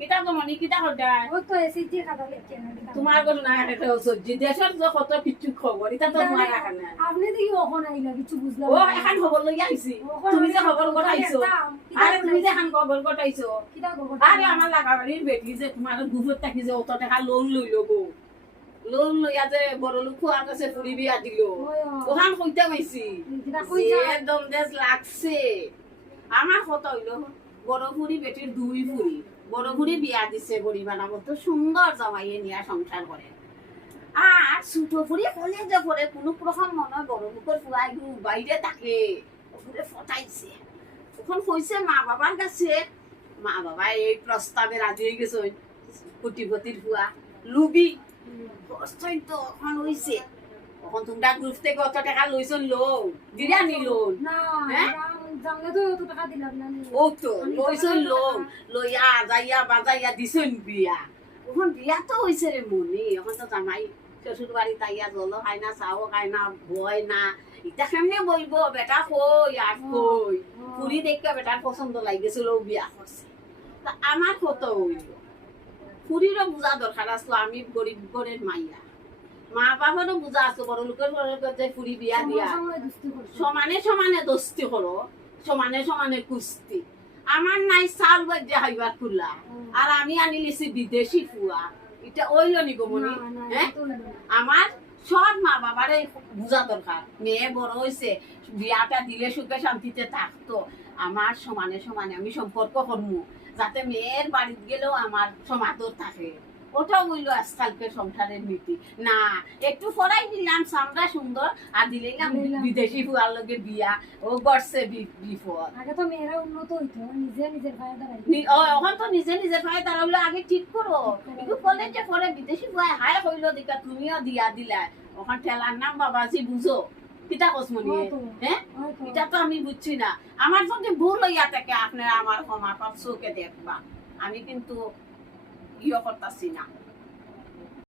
কিতা কমনি কিতা করদাই ও তো এসিজি খাতা লিখে না তোমার গো না একটা সবজি দেশের যে কত কিছু খবর এটা তো তোমার রাখা না আপনি দেখি ওখন আইলা কিছু বুঝলাম ও এখন খবর লই আইছি তুমি যে খবর গটাইছো আরে তুমি যে এখন খবর গটাইছো কিটা খবর আরে আমার লাগাবাড়ির বেটি যে তোমার গুফর থাকি যে অত টাকা লোন লইলো গো লোন লইয়া যে বড় লোক খোয়া কাছে ফুরি বিয়া দিল ওখান কইতে পাইছি একদম দেশ লাগছে আমার কথা হইলো বড় ফুরি বেটির দুই ফুরি বড় ফুরি বিয়া দিছে গরিবানা মতো সুন্দর জামাইয়ে নিয়ে সংসার করে আর ছোট ফুরি কলেজে পড়ে কোনো রকম মনে হয় বড় মুখের ফুয়াই বাইরে থাকে ওখানে ফটাইছে ওখান কইছে মা বাবার কাছে মা বাবা এই প্রস্তাবে রাজি হয়ে গেছে কোটিপতির ফুয়া লুবি কষ্টই তো ওখান হইছে ওখান তোমরা গ্রুপ থেকে অত টাকা লইছন লোন দিরা নি লোন না হ্যাঁ জানলে তো অত টাকা দিলাম না ও তো লইছন লোন লইয়া যাইয়া বাজাইয়া দিছন বিয়া ওখান বিয়া তো হইছে রে মনি ওখান তো জামাই শ্বশুর বাড়ি তাইয়া জল খায় না চাও খায় না বয় না ইটা কেমনে বইব বেটা কই আর কই পুরি দেখে বেটার পছন্দ লাগিয়েছিল বিয়া করছে তা আমার কত হইল পুরীরও বুঝা দরকার আসলো আমি গরিব ঘরের মাইয়া মা বাবারও বুঝা আসলো বড় লোকের ঘরের যে পুরি বিয়া দিয়া সমানে সমানে দোস্তি করো সমানে সমানে কুস্তি আমার নাই চাল বাজ্যা হাইবার খুলা আর আমি আনি লিছি বিদেশি ফুয়া এটা ওইল নি গমনি হ্যাঁ আমার সব মা বাবারে বুঝা দরকার মেয়ে বড় হয়েছে বিয়াটা দিলে সুখে শান্তিতে থাকতো আমার সমানে সমানে আমি সম্পর্ক করবো যাতে মেয়ের বাড়িতে গেলেও আমার সমাদর থাকে ওটাও বললো আজকালকে সংসারের নীতি না একটু পড়াই দিলাম সামরা সুন্দর আর দিলাম বিদেশি ফুয়ার লগে বিয়া ও গড়ছে বিপদ আগে তো মেয়েরা উন্নত হইতো নিজের পায়ে দাঁড়াই এখন তো নিজের পায়ে দাঁড়ালো আগে ঠিক করো একটু কলেজে পরে বিদেশি ফুয়া হায় হইলো দেখা তুমিও দিয়া দিলা ওখান ঠেলার নাম বাবাজি বুঝো কিতা কসমনি হ্যাঁ এটা তো আমি বুঝছি না আমার যদি ভুল হইয়া থাকে আপনারা আমার ক্ষমা চোখে দেখবা আমি কিন্তু ইয়ে করতেছি না